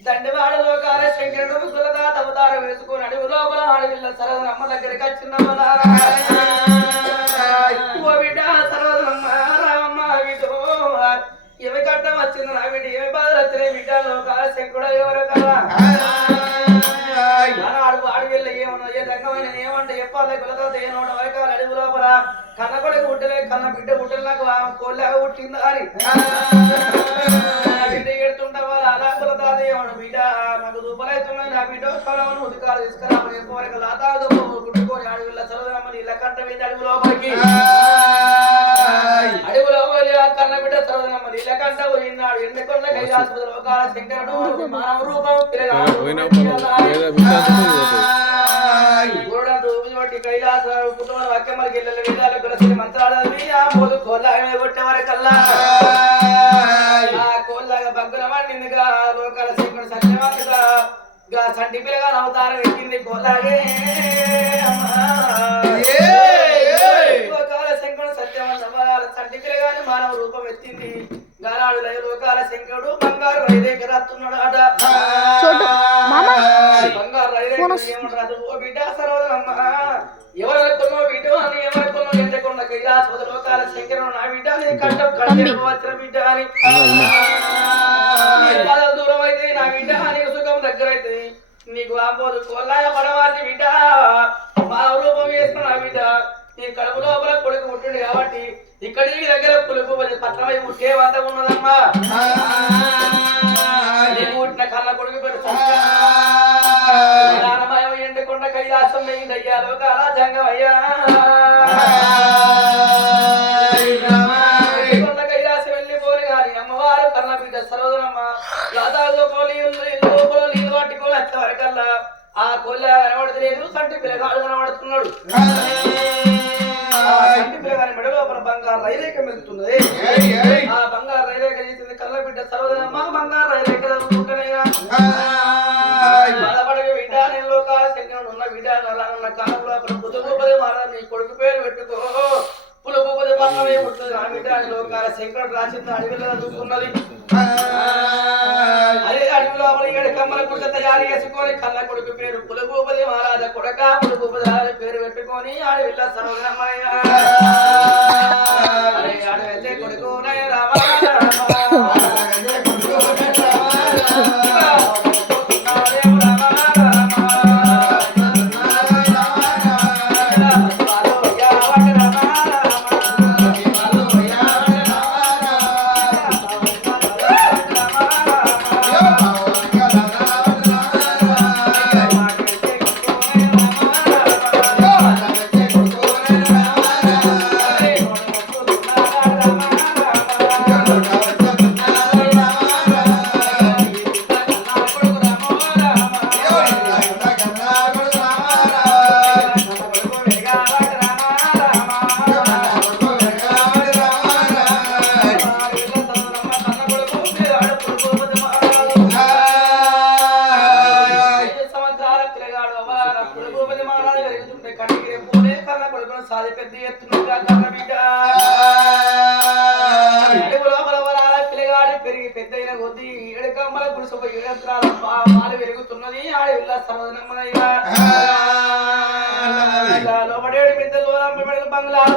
దండవాడ లోకాల శంకరుడు కులదాత అవతారం వేసుకొని అడుగు లోపల అడవిల్ల సరదనమ్మ దగ్గరికి వచ్చిందమ్మ ఓ బిడ్డ సరదనమ్మ రామమ్మ విటో ఇవి కట్టం వచ్చింది నా బిడ్డ ఏమి బాధలు వచ్చినాయి బిడ్డ లోకాల శంకుడు ఎవరు కదా? ఆనాడు అడవిల్ల ఏమన్నా ఏ రంగమైన ఏమంటే చెప్పాలి కులదాత ఏమన్నా వరకాల అడుగు లోపల? కన్న కొడుకు పుట్టలే కన్న బిడ్డ పుట్టలే నాకు కోళ్ళగా పుట్టిందా అని. బిడ్డ ఎడుతుంటావా అలా కులదాత ఏమన్నా బిడ్డ నాకు దుబ్బలైతున్నాయి నా బిడ్డ ఉదకాలు తీసుకురామని ఎక్కువ లాతాదు కుట్టుకొని అడవిల్ల చదవనమ్మని ఇలా కట్ట మీద అడుగు లోపలికి. అడుగు లోపలి ఆ కన్న బిడ్డ చదవనమ్మని ఇలా కంట పోయినాడు. ఎండకొండ కైలాస లోకాల శంకరుడు మానవ రూపం కైలాస కుటుంబం అక్కమ్మలకి ఇళ్ళ వీళ్ళ గురసి మంత్రాలు కొట్టే వరకల్లా సంటి పిల్లగా అవతారం ఎక్కింది కోళ్ళగే లోకాల సంటి పిల్లగాని మానవ రూపం ఎత్తింది. గానాడు లయ లోకాల శంకరుడు బంగారు రైదేకి చోటు. మామ. బంగారు రైదేకి ఏమంటారు ఓ బిడ్డ సర్వదమ్మ ఎవరు కొన్నో బిడ్డ? అని ఎవరు కొన్నో ఎండకొండ కైలాస లోకాల శంకరుడు నా బిడ్డ నీ కంఠం కళ్ళ వచ్చిన బిడ్డ అని. దూరం అయితే నా బిడ్డ నీకు సుఖం దగ్గర అయితే నీకు ఆపోదు కొల్లాయ పడవాల్సి బిడ్డ. మా రూపం వేసిన బిడ్డ. నీ కడుపు లోపల కొడుకు పుట్టిండు కాబట్టి ఇక్కడి దగ్గర పులుపు పత్రమై ముట్టే వంద ఉన్నదమ్మా. సంటి పిల్లగాడు కనబడుతున్నాడు. ఆ సంటి పిల్లగాని మెడ లోపల బంగారు ఆ బంగారు చేసింది కన్న బిడ్డ సరోదనమ్మ బంగారు ఉన్న బిడ్డ నల్ల కాలంలో పులుపుపదే మారా నీ కొడుకు పేరు పెట్టుకో. పులుపుపదే పక్కనే పుట్టింది నా బిడ్డ అని లోకాల శంకరుడు రాసింది అడవిలో చదువుకున్నది. ఏడు కమ్మల కుట తయారు చేసుకొని కళ్ళ కొడుకు పేరు పులగూపది మహారాజ కొడక పులుపుపది అని పేరు పెట్టుకొని అడవిలో సర్వనమ్మయ్య కొడుకునే అడవి కొడుకు రామ సాది పెద్ద ఎత్తునుగా పిల్లగాడు పెరిగి పెద్దయిన కొద్దీ ఏడు కమ్మల గుడిసెపై ఏడంత్రాల పాలు పెరుగుతున్నది. ఆడ విల్ల సర్వనమ్మనయ్య లోపడేడు పెద్దలు మెడలు బంగ్లాలు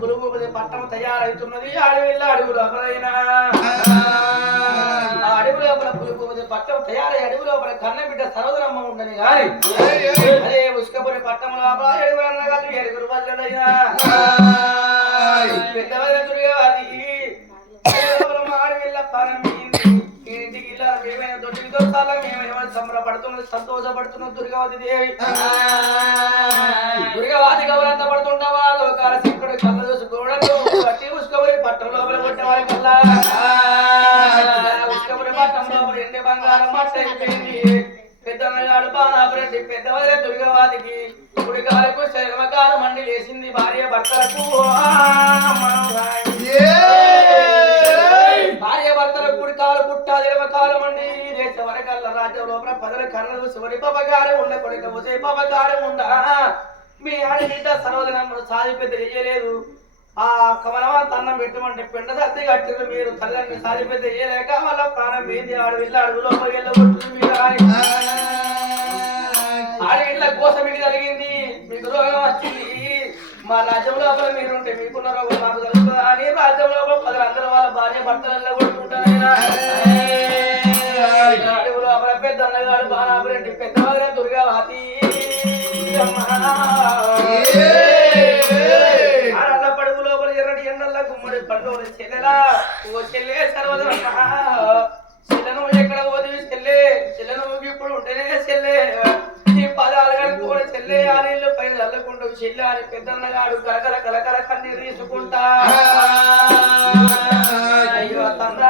కులభూపతి పట్టం తయారవుతున్నది ఆడ అడుగు లోపలైనా. అడుగు లోపల పులుపుది పట్టం తయారై అడుగు లోపల కన్న బిడ్డ సరోదరమ్మ ఉండని గాని అదే ఉసుకపురి పట్టం లోపల ఎడుగు అన్నగారు ఎరుగురు వల్లడయ్యా పెద్దవైన దుర్గవాది మాడి ఇంటికి మేమైనా దొడ్డికి సంతోషపడుతున్నది దుర్గవతి దేవి దుర్గావాది గౌరంత దుర్గవాదికి గుడికాలకు శర్మకాలం మండి లేచింది భార్య భర్తలకు. భార్య భర్తలకు పుట్ట కాలం మండి. దేశ వరకల్ల రాజ్యం లోపల పదల కన్నలు శివరి పపకారం ఉండ కొడుక ఉసే పపకారం ఉండ. మీ ఆడబిడ్డ సర్వదనమ్మను సాది పెద్ద చేయలేదు ఆ కమలవంత అన్నం పెట్టమంటే పిండ సర్ది కట్టిరు మీరు. తల్లిదండ్రులు సాది పెద్ద చేయలేక వాళ్ళ ప్రాణం మీది ఆడు వెళ్ళి అడుగులో వెళ్ళగొట్టింది కోసం ఇది జరిగింది. మీకు రోగం వచ్చింది మా రాజ్యం లోపల మీరుంటే మీకున్న రోగం మాకు జరుగుతుందా అని రాజ్యం లోపల పది వాళ్ళ భార్య భర్తలలో కొట్టుకుంటారైనా అడుగు లోపల పెద్ద అన్నగాడు బాణాపురెడ్డి పెద్ద వదిన దుర్గావతి. ఆడల్ల పడుగు లోపల ఎర్రటి ఎండల్ల గుమ్మడి పండు చెల్లెలా? ఓ చెల్లె సర్వదన చెల్లెను ఎక్కడ పోతుంది చెల్లె? చెల్లెను ఇప్పుడు ఉంటేనే చెల్లె. చెల్లె పై చల్లుకుంటూ చెల్లారి పెద్దన్నగాడు కలకల కలకల కన్నీరు తీసుకుంటా. అయ్యో తండ్రి